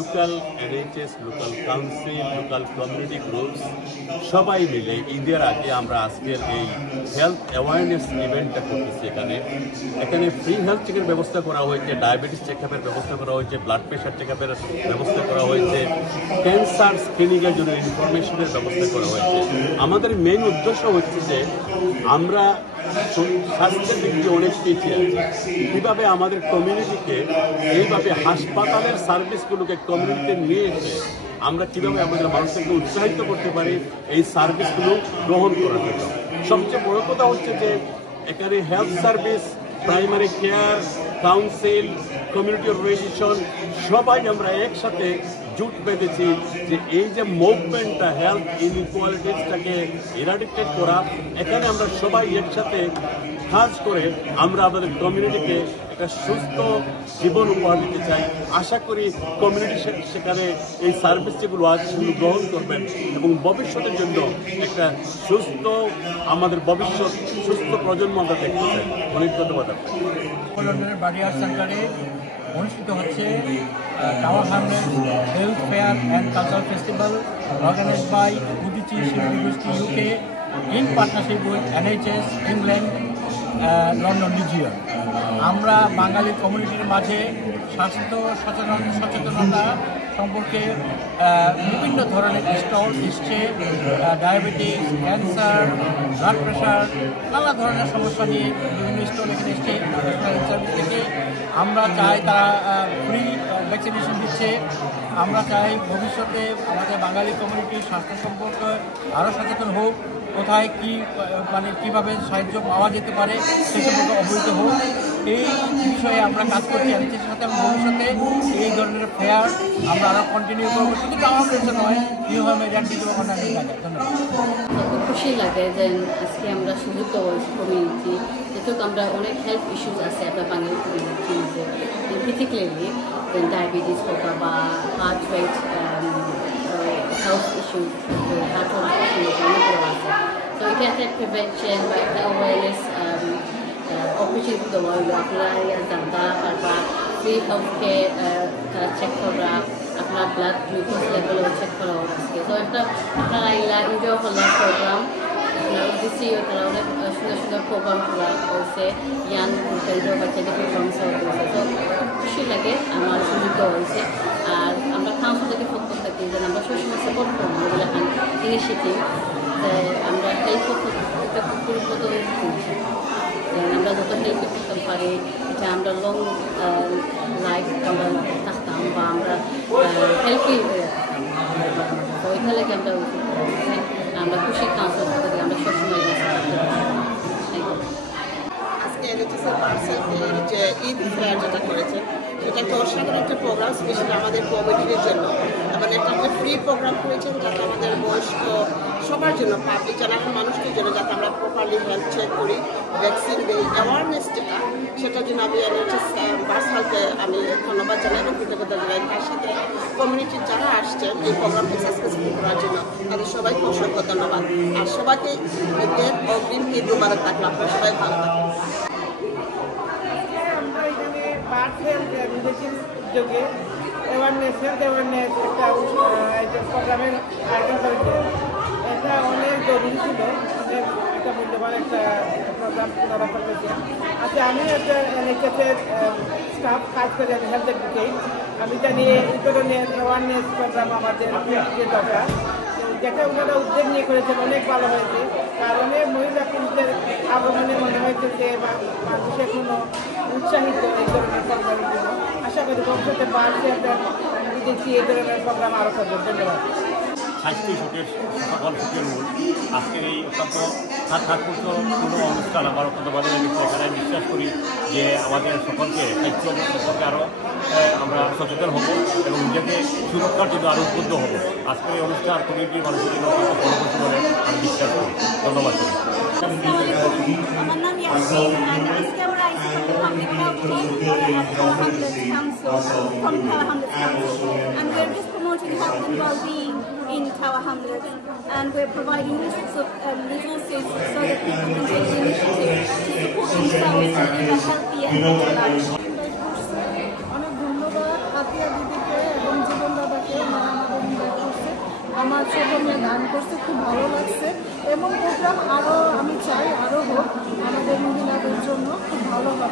Local NHS, local council, local community groups সবাই মিলে ঈদের আগে আমরা আজকের এই হেলথ অ্যাওয়ারনেস ইভেন্টটা করতেছি। এখানে ফ্রি হেলথ চেকের ব্যবস্থা করা হয়েছে, ডায়াবেটিস চেকআপের ব্যবস্থা করা হয়েছে, ব্লাড প্রেশার চেকআপের ব্যবস্থা করা হয়েছে, ক্যান্সার স্ক্রিনিংয়ের জন্য ইনফরমেশনের ব্যবস্থা করা হয়েছে। আমাদের মেইন উদ্দেশ্য হচ্ছে যে আমরা স্বাস্থ্যের দিক দিয়ে অনেক পিছিয়ে আছি, কীভাবে আমাদের কমিউনিটিকে এইভাবে হাসপাতালের সার্ভিসগুলোকে কমিউনিটিতে নিয়ে এসে আমরা কীভাবে আমাদের মানুষকে উৎসাহিত করতে পারি এই সার্ভিসগুলো গ্রহণ করার জন্য। সবচেয়ে বড় কথা হচ্ছে যে এখানে health service, primary care, council, community organisation সবাই আমরা একসাথে জুট বেঁধেছি যে এই যে মুভমেন্টটা হেলথ ইনইকুয়ালিটিসটাকে ইরাডিকেট করা, এখানে আমরা সবাই একসাথে কাজ করে আমরা আমাদের কমিউনিটিকে একটা সুস্থ জীবন উপহার দিতে চাই। আশা করি কমিউনিটি সেখানে এই সার্ভিস যেগুলো আছে সেগুলো গ্রহণ করবেন এবং ভবিষ্যতের জন্য একটা সুস্থ আমাদের ভবিষ্যৎ সুস্থ প্রজন্ম আমরা দেখতে চাই। অনেক ধন্যবাদ আপনাকে। লন্ডনের বাডিয়ার সেন্টারে অনুষ্ঠিত হচ্ছে Tower Hamlets health fair and cultural festival organised by Udichi university UK in partnership with NHS England London region. আমরা বাঙালি কমিউনিটির মাঝে স্বাস্থ্য সচেতনতা সম্পর্কে বিভিন্ন ধরনের স্টল এসছে, ডায়াবেটিস, ক্যান্সার, ব্লাড প্রেশার, নানা ধরনের সমস্যা নিয়ে বিভিন্ন স্টল এখানে এসছে সার্ভিস থেকে। আমরা চাই তারা ফ্রি ভ্যাকসিনেশন দিচ্ছে। আমরা চাই ভবিষ্যতে আমাদের বাঙালি কমিউনিটির স্বাস্থ্য সম্পর্কে আরও সচেতন হোক, কোথায় কী কীভাবে সাহায্য পাওয়া যেতে পারে সে সম্পর্কে অবহিত হোক। এই বিষয়ে আমরা কাজ করছি এনএইচএসের সাথে। ভবিষ্যতে এই ধরনের ফেয়ার আমরা আরও কন্টিনিউ করবো, শুধু টাওয়ার হামলেটে নয়, নিউ হোম এরিয়ার কিছু অন্যান্য এলাকায়। ধন্যবাদ। খুব খুশি লাগে যে আজকে আমরা সুযুক্ত হয়েছি কমিউনিটি, যেহেতু আমরা অনেক হেলথ ইস্যুস আছে আপনার বাঙালি কমিউনিটি মধ্যে, পার্টিকুলারলি ডায়াবেটিস হোক বা heart rate health issue, heart অনেক আছে। তো এটা একটা প্রিভেনশন বা একটা অ্যাওয়ারনেস অপরচুনিটি দেওয়া হলো। আপনারা জানতে পারবা ফ্রি হেলথ কেয়ার চেক করা, আপনার ব্লাড গ্লুকোজ লেভেলও চেক করা হচ্ছে। তো একটা আপনারা এগুলা এনজয় করলাম প্রোগ্রাম। দিচ্ছিও তারা অনেক সুন্দর সুন্দর প্রোগ্রাম করা হয়েছে, ইয়াং বাচ্চাদের পারফরমেন্স হয়েছে। তো খুশি লাগে আমার সুযোগ হয়েছে। আর আমরা কাউন্সিলকে পক্ষ থেকে যেন আমরা সবসময় সাপোর্ট করবো এগুলো ইনিশিয়েটিভ, আমরা হেল্প একটা গুরুত্ব দিচ্ছি। আমরা যত হেল্প করতে পারি এটা আমরা লং লাইফ আমরা থাকতাম বা আমরা হেল্পই তো ওইখান থেকে আমরা খুশি কাউন্সিল থেকে আমরা সবসময় আজকে NHS-এর পার্সেলের যে ঈদ ফেয়ার যেটা করেছে সেটা একটা অসাধারণ একটা প্রোগ্রাম, স্পেশালি আমাদের কমিউনিটির জন্য। এবং এটা একটা ফ্রি প্রোগ্রাম করেছেন যাতে আমাদের বয়স্ক সবার জন্য, পাবলিক জেনারেল মানুষদের জন্য, যাতে আমরা প্রপারলি হেলথ চেক করি, ভ্যাকসিন দিই, অ্যাওয়ারনেস যেটা সেটার জন্য আমি NHS বার্সালকে আমি ধন্যবাদ জানাই এবং কৃতজ্ঞতা জানাই। তার সাথে কমিউনিটির যারা আসছেন এই প্রোগ্রামটি সাকসেসফুল করার জন্য তাদের সবাইকে অসংখ্য ধন্যবাদ। আর সবাইকে অগ্রিম ঈদ মুবারক থাকলো। আপনারা সবাই ভালো থাকবেন। আমরা এখানে বার্থ হেলথ মেডিসিন উদ্যোগে অ্যাওয়ারনেস হেলথ অ্যাওয়ারনেস একটা প্রোগ্রামের আয়োজন করেছে। এটা অনেক জরুরি ছিল, অনেক একটা মূল্যবান একটা প্রোগ্রাম তারা করেছে। আচ্ছা, আমি একটা NHS-এর স্টাফ কাজ করে আমি হেলথ এডুকেট। আমি জানি এই ধরনের অ্যাওয়ারনেস প্রোগ্রাম আমাদের দরকার, যেটা ওনারা উদ্যোগ নিয়ে করেছেন, অনেক ভালো হয়েছে। কারণে মহিলা পুরুষদের আগমনে মনে হয়েছে যে মানুষ এখনো উৎসাহিত এই ধরনের প্রোগ্রামের জন্য। আশা করি ভবিষ্যতে বাড়ছে বিদেশি এই ধরনের প্রোগ্রাম আরও করবেন। ধন্যবাদ। স্বাস্থ্য সুখের সকল সুখের মূল। আজকের এই অত্যন্ত কোনো অনুষ্ঠান আমার অত্যন্ত ভালো লেগেছে। এখানে বিশ্বাস করি যে আমাদের সকলকে স্বাস্থ্য সম্পর্কে আরও আমরা সচেতন হব এবং নিজেকে সুরক্ষার জন্য আরও উদ্বুদ্ধ হব। আজকের এই অনুষ্ঠান কমিউনিটির মানুষের জন্য অত্যন্ত ফলপ্রসূ বলে আমি বিশ্বাস করি। ধন্যবাদ। আমার নাম ইয়াসমিন, আজকে আমরা Public Health Day at Tower Hamlets Council, from Tower Hamlets Council, and we're just promoting health and well-being in Tower Hamlets, and we're providing all sorts of resources so that people can take the initiative to support themselves to live a healthy and healthy life. অনেক ধন্যবাদ আতিয়া দিদিকে এবং জীবন আমার ছোটো মেয়ে গান করছে, খুব ভালো লাগছে এবং প্রোগ্রাম আরও আমি চাই আরও হোক আমাদের মহিলাদের জন্য খুব ভালো হবে।